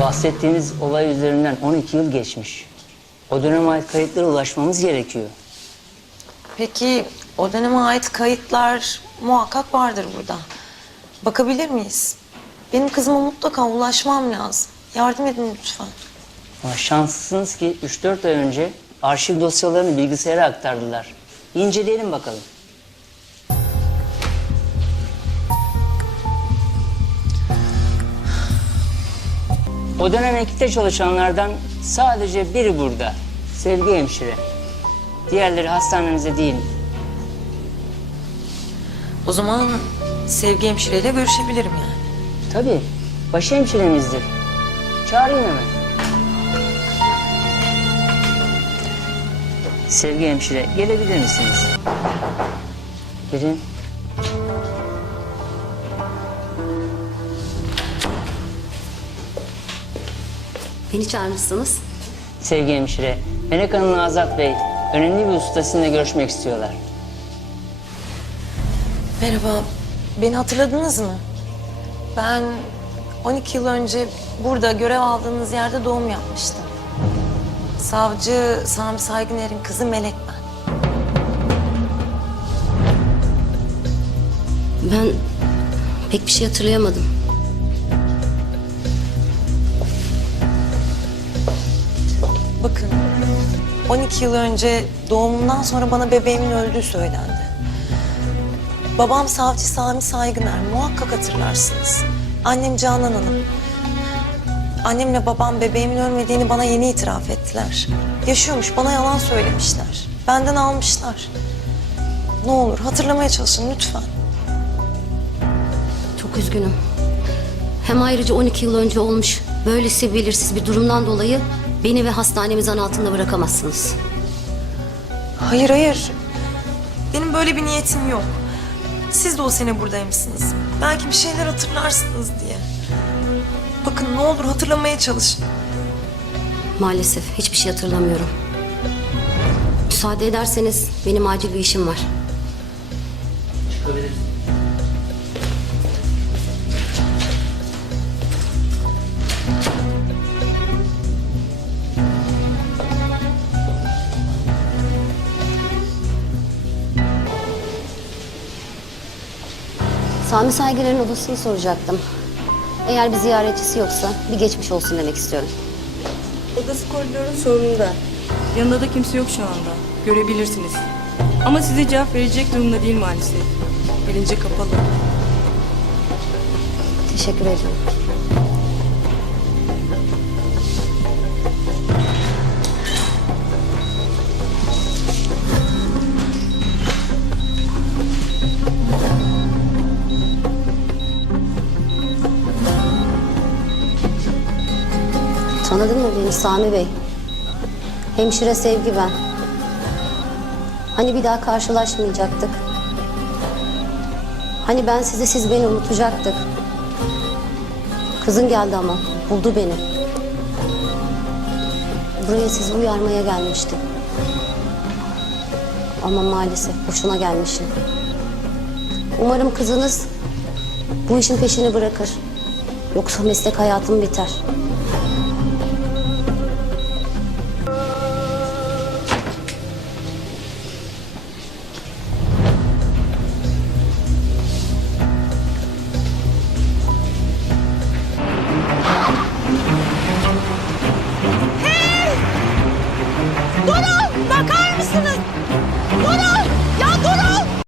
Bahsettiğiniz olay üzerinden 12 yıl geçmiş. O döneme ait kayıtlara ulaşmamız gerekiyor. Peki o döneme ait kayıtlar muhakkak vardır burada. Bakabilir miyiz? Benim kızıma mutlaka ulaşmam lazım. Yardım edin lütfen. Ama şanslısınız ki 3-4 ay önce arşiv dosyalarını bilgisayara aktardılar. İnceleyelim bakalım. O dönem ekipte çalışanlardan sadece biri burada. Sevgi hemşire. Diğerleri hastanemizde değil. O zaman Sevgi hemşireyle görüşebilirim yani. Tabii. Baş hemşiremizdir. Çağırayım hemen. Sevgi hemşire gelebilir misiniz? Girin. Beni çağırmışsınız. Sevgi hemşire, Melek Hanım Azat Bey önemli bir usta sizinle görüşmek istiyorlar. Merhaba, beni hatırladınız mı? Ben 12 yıl önce burada görev aldığınız yerde doğum yapmıştım. Savcı Sami Saygıner'in kızı Melek ben. Ben pek bir şey hatırlayamadım. Bakın, 12 yıl önce doğumumdan sonra bana bebeğimin öldüğü söylendi. Babam savcı Sami Saygıner, muhakkak hatırlarsınız. Annem Canan Hanım. Annemle babam bebeğimin ölmediğini bana yeni itiraf ettiler. Yaşıyormuş, bana yalan söylemişler. Benden almışlar. Ne olur hatırlamaya çalışın lütfen. Çok üzgünüm. Hem ayrıca 12 yıl önce olmuş böylesi belirsiz bir durumdan dolayı beni ve hastanemi zan altında bırakamazsınız. Hayır hayır. Benim böyle bir niyetim yok. Siz de o sene buradaymışsınız. Belki bir şeyler hatırlarsınız diye. Bakın ne olur hatırlamaya çalışın. Maalesef hiçbir şey hatırlamıyorum. Müsaade ederseniz benim acil bir işim var. Sami Saygıner'in odasını soracaktım. Eğer bir ziyaretçisi yoksa bir geçmiş olsun demek istiyorum. Odası koridorun sonunda. Yanında da kimse yok şu anda. Görebilirsiniz. Ama size cevap verecek durumda değil maalesef. Gelince kapalı. Teşekkür ederim. Tanıdın mı beni Sami Bey? Hemşire Sevgi ben. Hani bir daha karşılaşmayacaktık? Hani ben sizi siz beni unutacaktık? Kızın geldi ama buldu beni. Buraya sizi uyarmaya gelmiştim. Ama maalesef boşuna gelmişim. Umarım kızınız bu işin peşini bırakır. Yoksa meslek hayatım biter.